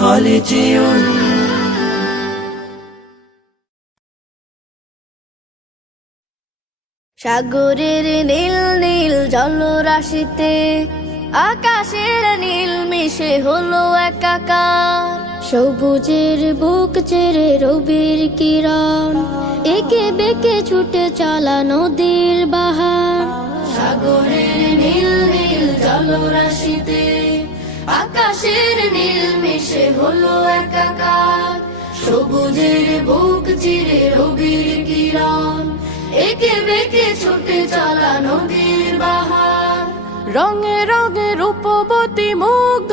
হলে জীবন। সাগরের নীল নীল জলরাশিতে আকাশের নীল মিশে হলো একাকার, সবুজের বুক চেরে রবির কিরণ একে বেঁকে ছুটে চলা নদীর বাহার। সাগরের নীল নীল জলরাশিতে আকাশের নীল মিশে হলো একাকার, সবুজের বুক চিরে রবির কিরণ একে বেঁকে ছুটে চলা নদীর বাহার। রঙে রঙে রূপবতী মুগ্ধ